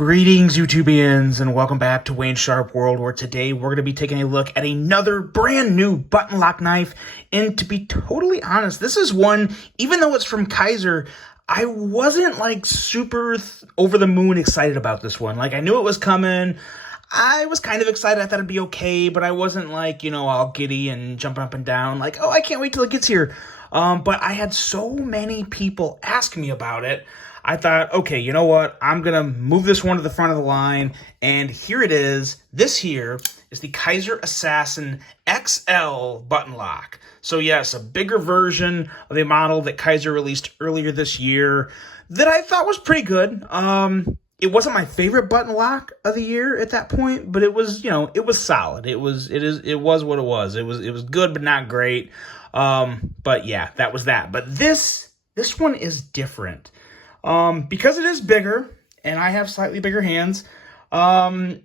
Greetings, YouTubians, and welcome back to Wayne Sharp World, where today we're going to be taking a look at another brand new button lock knife. And to be totally honest, this is one, even though it's from Kizer, I wasn't like super over the moon excited about this one. Like, I knew it was coming. I was kind of excited. I thought it'd be okay, but I wasn't like, all giddy and jumping up and down like, oh, I can't wait till it gets here. But I had so many people ask me about it. I thought, okay, you know what? I'm going to move this one to the front of the line, and here it is. This here is the Kizer Assassin XL button lock. So yes, a bigger version of the model that Kizer released earlier this year that I thought was pretty good. It wasn't my favorite button lock of the year at that point, but it was, it was solid. It was what it was. It was good, but not great. But yeah, that was that. But this one is different. Because it is bigger, and I have slightly bigger hands,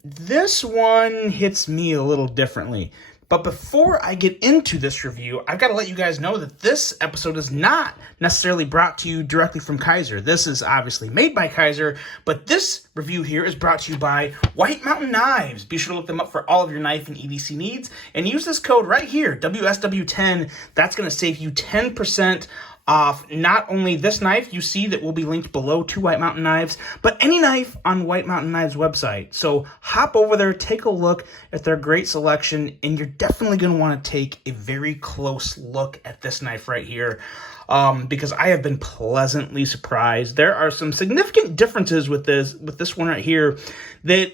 this one hits me a little differently. But before I get into this review, I've got to let you guys know that this episode is not necessarily brought to you directly from Kizer. This is obviously made by Kizer, but this review here is brought to you by White Mountain Knives. Be sure to look them up for all of your knife and EDC needs, and use this code right here, WSW10. That's going to save you 10% off not only this knife you see that will be linked below to White Mountain Knives, but any knife on White Mountain Knives website. So hop over there, take a look at their great selection, and you're definitely going to want to take a very close look at this knife right here, because I have been pleasantly surprised. There are some significant differences with this one right here that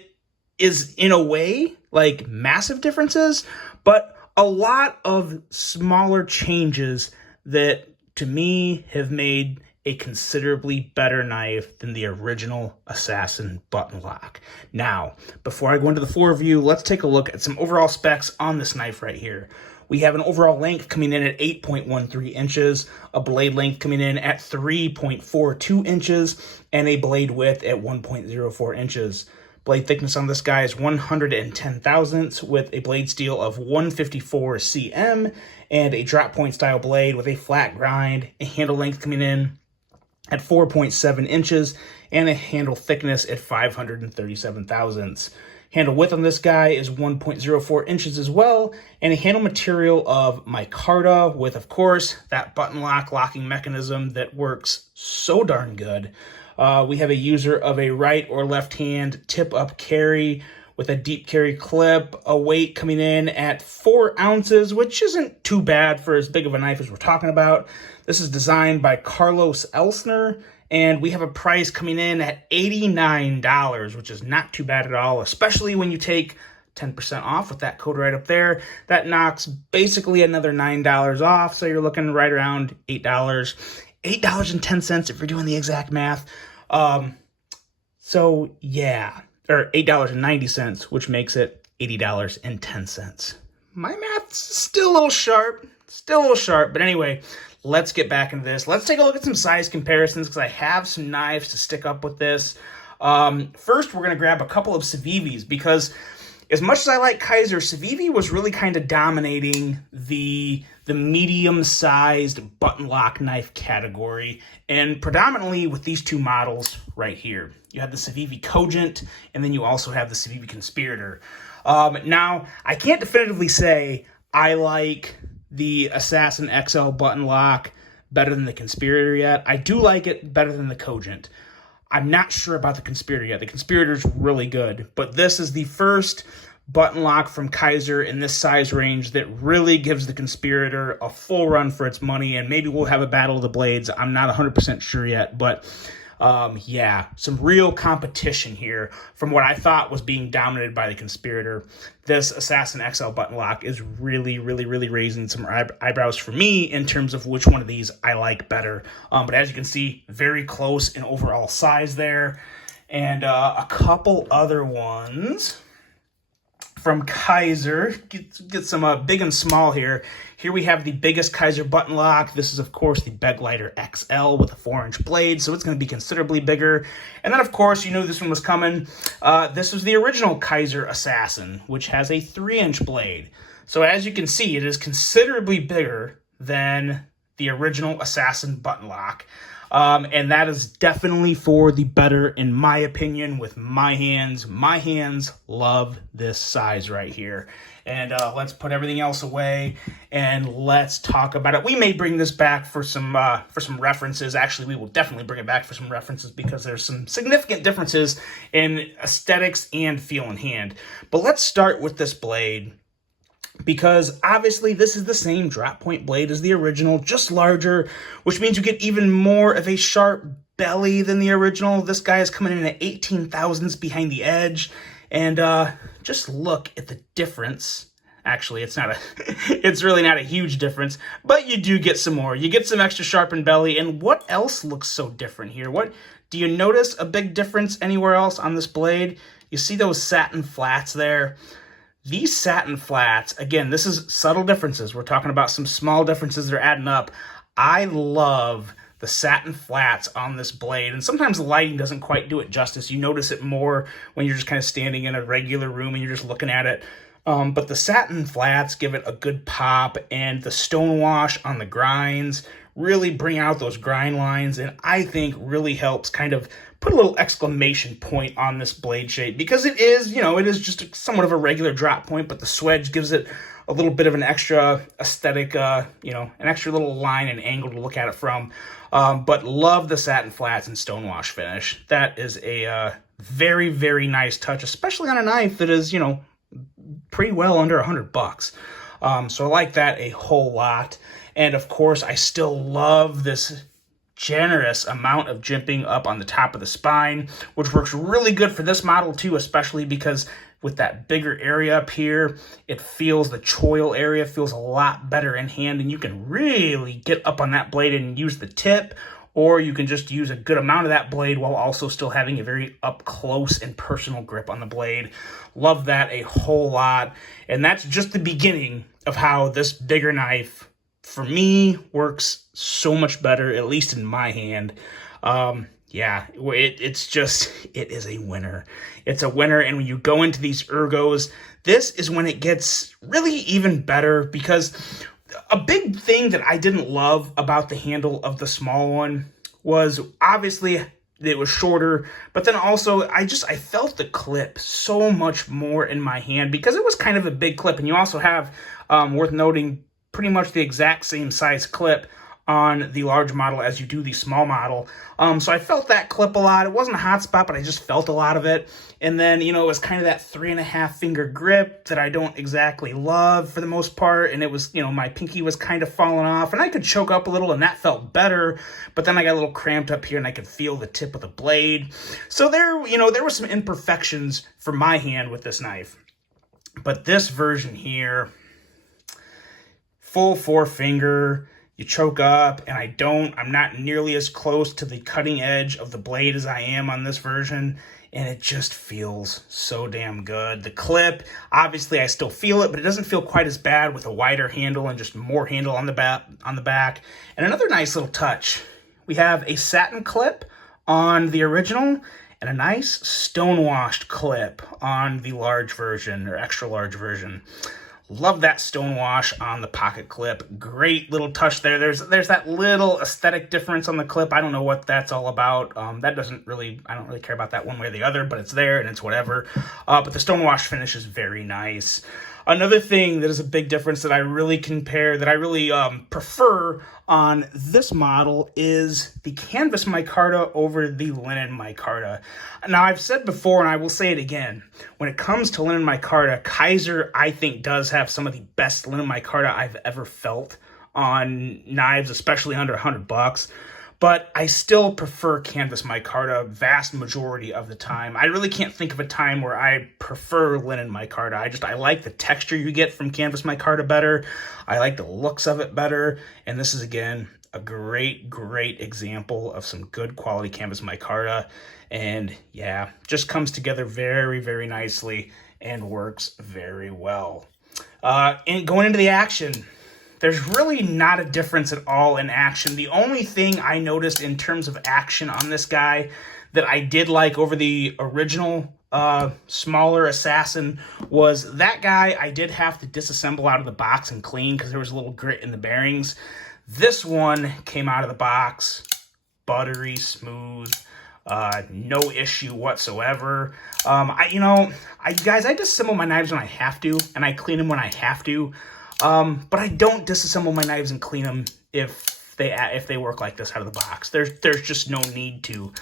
is, in a way, like massive differences, but a lot of smaller changes that to me have made a considerably better knife than the original Assassin button lock. Now, before I go into the full review, let's take a look at some overall specs on this knife right here. We have an overall length coming in at 8.13 inches, a blade length coming in at 3.42 inches, and a blade width at 1.04 inches. Blade thickness on this guy is 110 thousandths with a blade steel of 154 cm and a drop point style blade with a flat grind, a handle length coming in at 4.7 inches, and a handle thickness at 537 thousandths. Handle width on this guy is 1.04 inches as well, and a handle material of micarta with, of course, that button lock locking mechanism that works so darn good. We have a user of a right or left hand tip up carry with a deep carry clip, a weight coming in at 4 ounces, which isn't too bad for as big of a knife as we're talking about. This is designed by Carlos Elsner, and we have a price coming in at $89, which is not too bad at all, especially when you take 10% off with that code right up there. That knocks basically another $9 off, so you're looking right around $8. $8.10 if you're doing the exact math. So yeah, or $8.90, which makes it $80.10. My math's still a little sharp, but anyway, let's get back into this. Let's take a look at some size comparisons because I have some knives to stick up with this. First, we're going to grab a couple of Civivis because as much as I like Kizer, Civivi was really kind of dominating the medium-sized button lock knife category, and predominantly with these two models right here. You have the Civivi Cogent, and then you also have the Civivi Conspirator. Now, I can't definitively say I like the Assassin XL button lock better than the Conspirator yet. I do like it better than the Cogent. I'm not sure about the Conspirator yet. The Conspirator's really good, but this is the first button lock from Kizer in this size range that really gives the Conspirator a full run for its money, and maybe we'll have a battle of the blades. I'm not 100% sure yet, but yeah, some real competition here from what I thought was being dominated by the Conspirator. This Assassin XL button lock is really raising some eyebrows for me in terms of which one of these I like better. But as you can see, very close in overall size there. And a couple other ones from Kizer. Get some big and small here. Here we have the biggest Kizer button lock. This is, of course, the Begleiter XL with a 4-inch blade, so it's going to be considerably bigger. And then, of course, you knew this one was coming. This was the original Kizer Assassin, which has a 3-inch blade. So as you can see, it is considerably bigger than the original Assassin button lock. And that is definitely for the better, in my opinion, with my hands. My hands love this size right here. And let's put everything else away and let's talk about it. We may bring this back for some references. Actually, we will definitely bring it back for some references because there's some significant differences in aesthetics and feel in hand. But let's start with this blade, because obviously this is the same drop point blade as the original, just larger, which means you get even more of a sharp belly than the original. This guy is coming in at 18 thousandths behind the edge. And just look at the difference. Actually, it's really not a huge difference, but you do get some more. You get some extra sharpened belly. And what else looks so different here? What do you notice a big difference anywhere else on this blade? You see those satin flats there? These satin flats, again, this is subtle differences. We're talking about some small differences that are adding up. I love the satin flats on this blade, and sometimes the lighting doesn't quite do it justice. You notice it more when you're just kind of standing in a regular room and you're just looking at it. But the satin flats give it a good pop, and the stone wash on the grinds really bring out those grind lines, and I think really helps kind of put a little exclamation point on this blade shape, because it is, it is just somewhat of a regular drop point, but the swedge gives it a little bit of an extra aesthetic, an extra little line and angle to look at it from. But love the satin flats and stonewash finish. That is a very, very nice touch, especially on a knife that is, pretty well under $100. So I like that a whole lot. And of course, I still love this generous amount of jimping up on the top of the spine, which works really good for this model too, especially because with that bigger area up here, the choil area feels a lot better in hand, and you can really get up on that blade and use the tip, or you can just use a good amount of that blade while also still having a very up close and personal grip on the blade. Love that a whole lot. And that's just the beginning of how this bigger knife, for me, works so much better, at least in my hand. It is a winner. It's a winner, and when you go into these ergos, this is when it gets really even better, because a big thing that I didn't love about the handle of the small one was obviously it was shorter, but then also I felt the clip so much more in my hand because it was kind of a big clip, and you also have, worth noting, pretty much the exact same size clip on the large model as you do the small model. So I felt that clip a lot. It wasn't a hot spot, but I just felt a lot of it. And then, it was kind of that 3.5 finger grip that I don't exactly love for the most part. And it was, my pinky was kind of falling off, and I could choke up a little, and that felt better. But then I got a little cramped up here, and I could feel the tip of the blade. So there were some imperfections for my hand with this knife. But this version here, full 4-finger, you choke up, and I'm not nearly as close to the cutting edge of the blade as I am on this version, and it just feels so damn good. The clip, obviously I still feel it, but it doesn't feel quite as bad with a wider handle and just more handle on the back. And another nice little touch, we have a satin clip on the original and a nice stonewashed clip on the large version, or extra large version. Love that stonewash on the pocket clip. Great little touch there. There's that little aesthetic difference on the clip. I don't know what that's all about. I don't really care about that one way or the other, but it's there and it's whatever. But the stonewash finish is very nice. Another thing that is a big difference that I really prefer on this model is the canvas micarta over the linen micarta. Now, I've said before, and I will say it again, when it comes to linen micarta, Kizer, I think, does have some of the best linen micarta I've ever felt on knives, especially under $100. But I still prefer canvas micarta vast majority of the time. I really can't think of a time where I prefer linen micarta. I like the texture you get from canvas micarta better. I like the looks of it better. And this is, again, a great, great example of some good quality canvas micarta. And yeah, just comes together very, very nicely and works very well. And going into the action, there's really not a difference at all in action. The only thing I noticed in terms of action on this guy that I did like over the original smaller Assassin was that guy I did have to disassemble out of the box and clean because there was a little grit in the bearings. This one came out of the box, buttery smooth. No issue whatsoever. Guys, I disassemble my knives when I have to, and I clean them when I have to. But I don't disassemble my knives and clean them if they work like this out of the box. There's just no need to.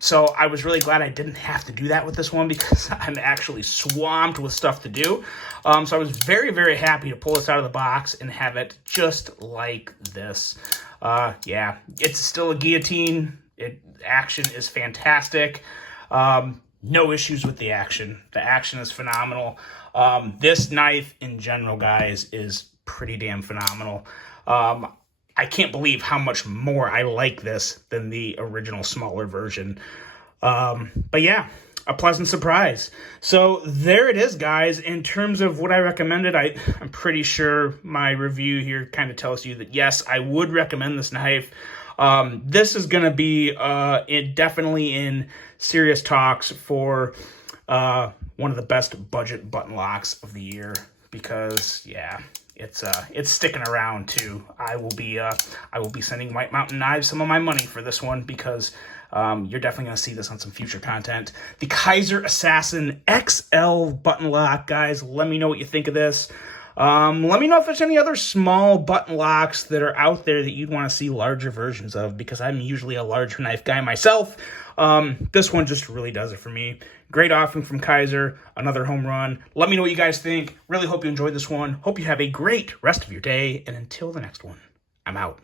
So I was really glad I didn't have to do that with this one because I'm actually swamped with stuff to do. So I was very, very happy to pull this out of the box and have it just like this. Yeah, it's still a guillotine. Action is fantastic. No issues with the action. The action is phenomenal. This knife in general, guys, is pretty damn phenomenal. I can't believe how much more I like this than the original smaller version. But yeah, a pleasant surprise. So there it is, guys. In terms of what I recommended, I'm pretty sure my review here kind of tells you that, yes, I would recommend this knife. This is going to be definitely in serious talks for one of the best budget button locks of the year because, yeah, it's sticking around too. I will be sending White Mountain Knives some of my money for this one because you're definitely going to see this on some future content. The Kizer Assassin XL button lock, guys. Let me know what you think of this. Let me know if there's any other small button locks that are out there that you'd want to see larger versions of, because I'm usually a larger knife guy myself. This one just really does it for me. Great offering from Kizer, another home run. Let me know what you guys think. Really hope you enjoyed this one. Hope you have a great rest of your day, and until the next one, I'm out.